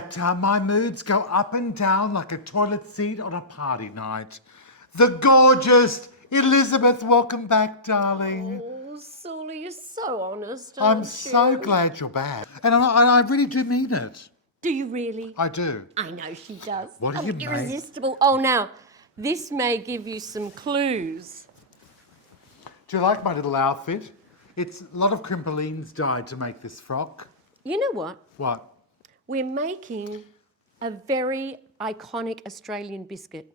that my moods go up and down like a toilet seat on a party night. The gorgeous Elizabeth, welcome back, darling. Oh, Soula, you're so honest, I'm aren't so you? glad you're back. And I really do mean it. Do you really? I do. I know she does. What do you make? Irresistible. Oh, now, this may give you some clues. Do you like my little outfit? It's a lot of crimpolines dyed to make this frock. You know what? What? We're making a very iconic Australian biscuit.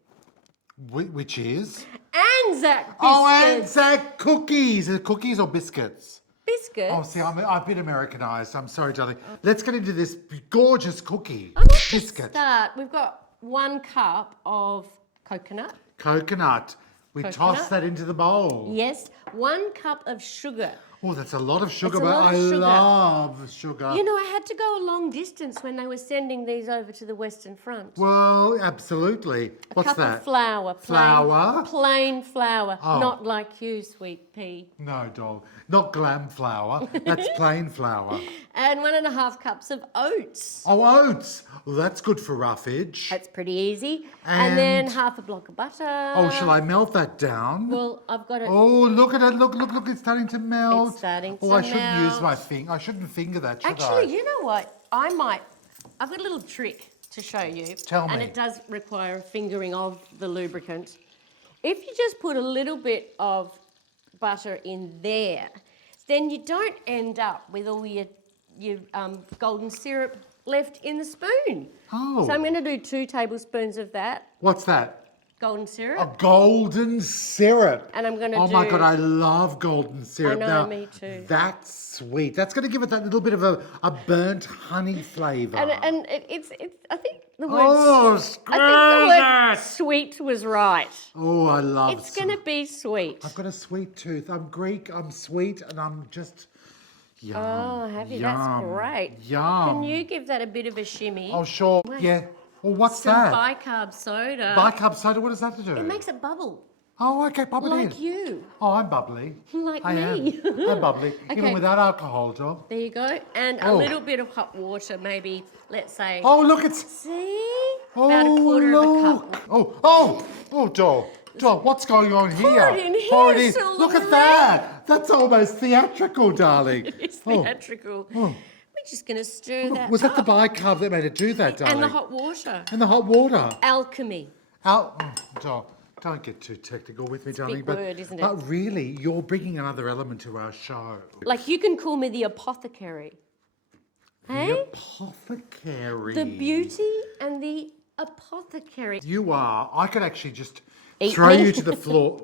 Which is? ANZAC Biscuits. Oh, ANZAC cookies. Is it cookies or biscuits? Biscuits? Oh, see, I'm a bit Americanized. I'm sorry, darling. Let's get into this gorgeous cookie. I'm not gonna Biscuit. start. We've got 1 cup of coconut. Coconut. We toss Coconut. that into the bowl. Yes. 1 cup of sugar. Oh, that's a lot of sugar, It's a but lot of I sugar. love sugar. You know, I had to go a long distance when they were sending these over to the Western Front. Well, absolutely. What's Cup that? of flour. Flour? Plain flour. Oh. Not like you, sweet pea. No, doll. Not glam flour. That's plain flour. And 1.5 cups of oats. Oh, oats. Well, that's good for roughage. That's pretty easy. And then And- half a block of butter. Oh, shall I melt that down? Well, I've got it. Oh, look at it. Look, it's starting to melt. It's starting Oh, to I shouldn't use melt. my finger. I shouldn't finger that, should I? Actually, you know what? I've got a little trick to show you. Tell And me. it does require a fingering of the lubricant. If you just put a little bit of butter in there, then you don't end up with all your golden syrup left in the spoon. Oh. So I'm going to do 2 tablespoons of that What's that? golden syrup. A golden syrup. And I'm gonna Oh my do- God, I love golden syrup. I know, Now, me too. That's sweet. That's going to give it that little bit of a burnt honey flavour. And it's I think the word Oh, I think the word squeeze it. sweet was right. Oh, I love It's going to be sweet. I've got a sweet tooth. I'm Greek, I'm sweet, and I'm just yum. Oh, have you? That's Yum, great. Yum. Can you give that a bit of a shimmy? Oh, sure. Wait. Yeah. Well, what's Some that? bicarb soda. Bicarb soda, what does that to do? It makes it bubble, Oh, okay, pop it in. like you. Oh, I'm bubbly. Like I me. am. I'm bubbly. Even Okay. without alcohol, doll. There you go. And a Oh. little bit of hot water, maybe, let's say. Oh, look, it's... See? About a Oh, quarter of a look. cup. Oh, doll. Doll, what's going on here? it in here, Pour it in. Soula Look at Marie. that. That's almost theatrical, darling. It's Oh. theatrical. Oh. We're just going to stir that Was that the up. bicarb that made it do that, darling? And the hot water. And the hot water. Alchemy. Doll, don't get too technical with me, darling. big word, isn't it? But really, you're bringing another element to our show. Like you can call me the apothecary. Hey? The apothecary. The beauty and the apothecary. You are. I could actually just Eat throw me? you to the floor.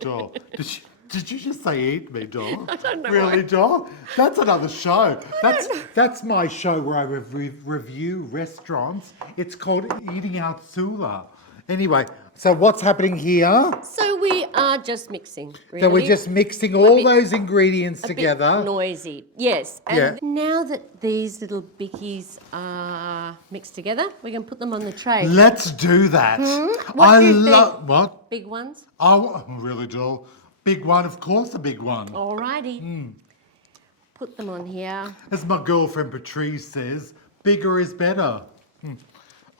Doll. Did you just say eat me, doll? I don't know Really, why. doll? That's another show. That's my show where I review restaurants. It's called Eating Out Soula. Anyway, so what's happening here? So we are just mixing, really. So we're just mixing all bit- those ingredients a bit together. noisy. Yes. And Yeah. now that these little bickies are mixed together, we can put them on the tray. Let's do that. What do you love think? what? Big ones? Oh, really, doll? Big one, of course, a big one. Alrighty. Put them on here. As my girlfriend Patrice says, bigger is better.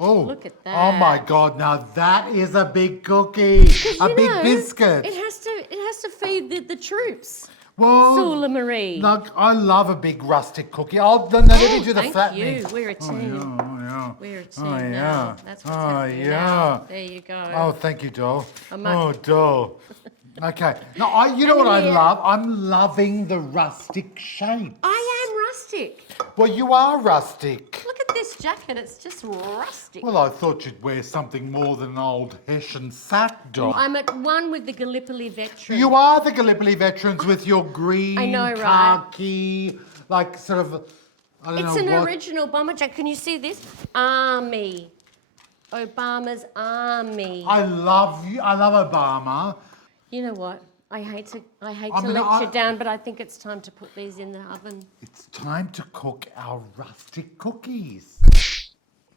Oh, Look at Oh my that. God! Now that is a big cookie, a You big know, biscuit. It has to feed the troops. Well, Soula Marie. look, I love a big rustic cookie. Let me do the Thank flattening. you. We're a team. Yeah. We're a team Oh now. yeah. That's what's Oh happening yeah. now. There you go. Oh, thank you, doll. much- Oh, doll. Okay. Now, you know what I here- love? I'm loving the rustic shape. I am rustic. Well, you are rustic. Look at this jacket. It's just rustic. Well, I thought you'd wear something more than an old Hessian sack, doll. I'm at one with the Gallipoli veteran. You are the Gallipoli veterans with your green, I know, right? khaki, like sort of, I don't It's know an what. original bomber jacket. Can you see this? Army. Obama's army. I love you. I love Obama. You know what? I hate to I let mean, you down, but I think it's time to put these in the oven. It's time to cook our rustic cookies.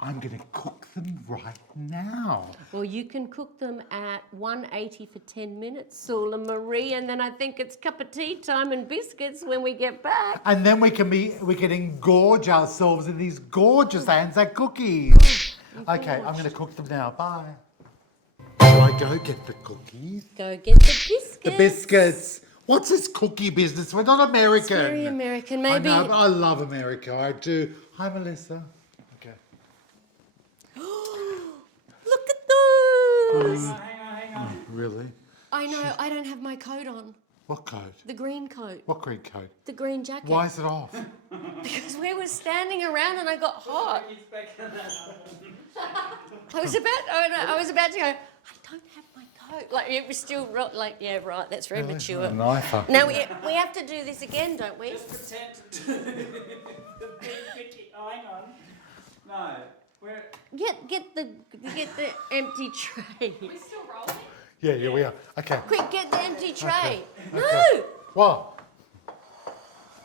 I'm going to cook them right now. Well, you can cook them at 180 for 10 minutes, Soula Marie, and then I think it's cup of tea time and biscuits when we get back. And then we can engorge ourselves in these gorgeous ANZAC cookies. Okay, I'm going to cook them now. Bye. Shall I go get the cookies? Go get the biscuits. The biscuits. What's this cookie business? We're not American. It's very American, maybe. I know, I love America. I do. Hi, Melissa. Okay. Look at those. Hang on. Really? I know, I don't have my coat on. What coat? The green coat. What green coat? The green jacket. Why is it off? Because we were standing around and I got hot. I was about to go, I don't have my coat. Like, it was still, like, yeah, right, that's very mature. Knife. Now, we have to do this again, don't we? Just pretend the big oh, hang on. No. We're Get the empty tray. We're still rolling? Yeah, we are. Okay. Quick, get the empty tray. No! Okay. What?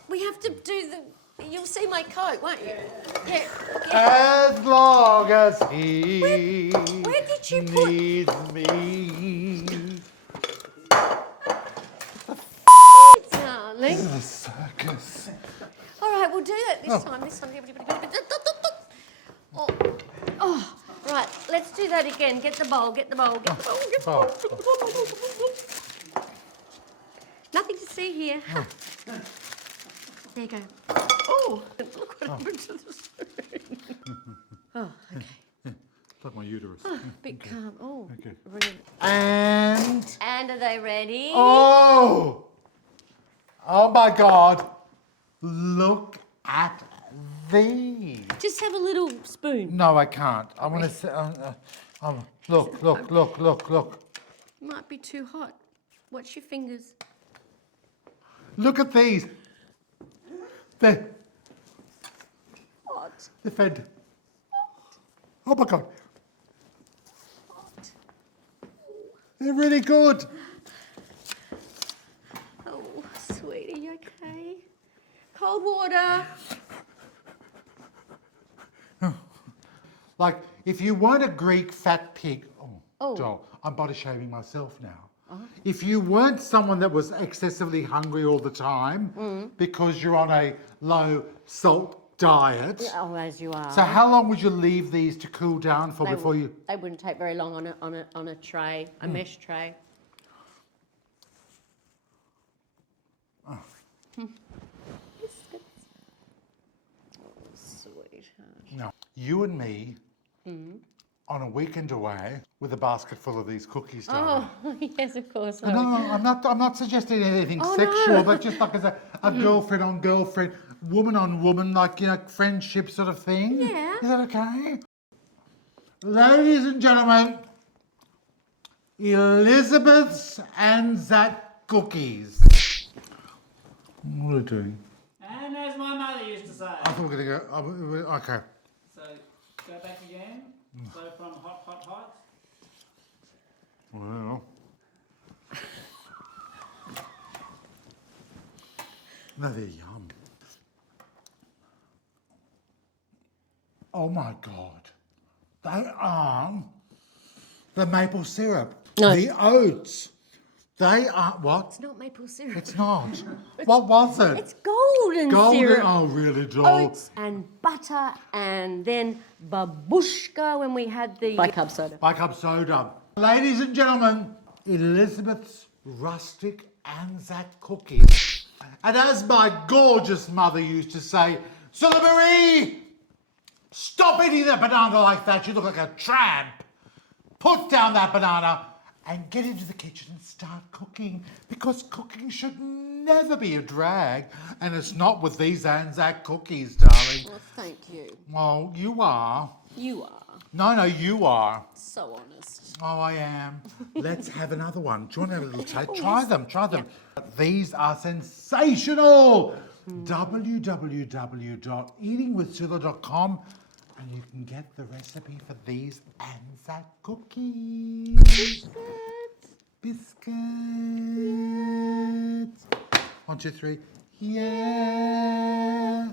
We have to do the, you'll see my coat, won't you? Yeah. As long as he Where did you put... needs me. Darling. This is a circus. All right, we'll do that this time. This time. Oh, right. Let's do that again. Get the bowl. Get the bowl. Get the bowl. Get the bowl. Get the bowl. Nothing to see here. There you go. Oh, look what happened to the spoon. Oh, okay. It's like my uterus. Bit calm. Oh, Okay. brilliant. And And are they ready? oh my God! Look at these. Just have a little spoon. No, I can't. I want to say. Look. Might be too hot. Watch your fingers. Look at these. They're Hot. fed. Oh my God. Hot. They're really good. Oh, sweetie, you okay? Cold water. Like, if you weren't a Greek fat pig, Oh. doll, I'm body shaming myself now. If you weren't someone that was excessively hungry all the time because you're on a low salt diet, Oh, as you are. so how long would you leave these to cool down for They before you? They wouldn't take very long on a tray, a mesh tray. Biscuits. Oh, sweetheart. No. You and me on a weekend away with a basket full of these cookies, darling. Oh, yes, of course. No, I'm not suggesting anything Oh, sexual, no. but just like as a girlfriend on girlfriend, woman on woman, like, friendship sort of thing. Yeah. Is that okay? Ladies and gentlemen, Elizabeth's ANZAC cookies. What are we doing? and as my mother used to say. I thought we were going to go. Okay. So go back again. So from hot. Well. No, they're yum. Oh my God. They are the maple syrup. No. The oats. They are what? It's not maple syrup. It's not. What was it? It's golden syrup. Oh, really, doll? Oats and butter, and then babushka when we had the bicarb soda. Bicarb soda. Ladies and gentlemen, Elizabeth's rustic ANZAC cookies. And as my gorgeous mother used to say, Soula Marie, stop eating that banana like that. You look like a tramp. Put down that banana and get into the kitchen and start cooking, because cooking should never be a drag. And it's not with these ANZAC cookies, darling. Well, thank you. Oh, you are. You are No, you are. so honest. Oh, I am. Let's have another one. Do you want to have a little taste? Try them. These are sensational. www.eatingwithsoula.com, and you can get the recipe for these ANZAC cookies. Biscuits. 1, 2, 3. Yeah.